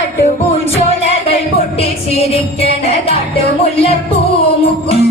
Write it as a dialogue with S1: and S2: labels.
S1: കാട്ടുപൂഞ്ചോലകൾ പൊട്ടിച്ചിരിക്കണ കാട്ടുമുല്ലപ്പൂ മുക്കും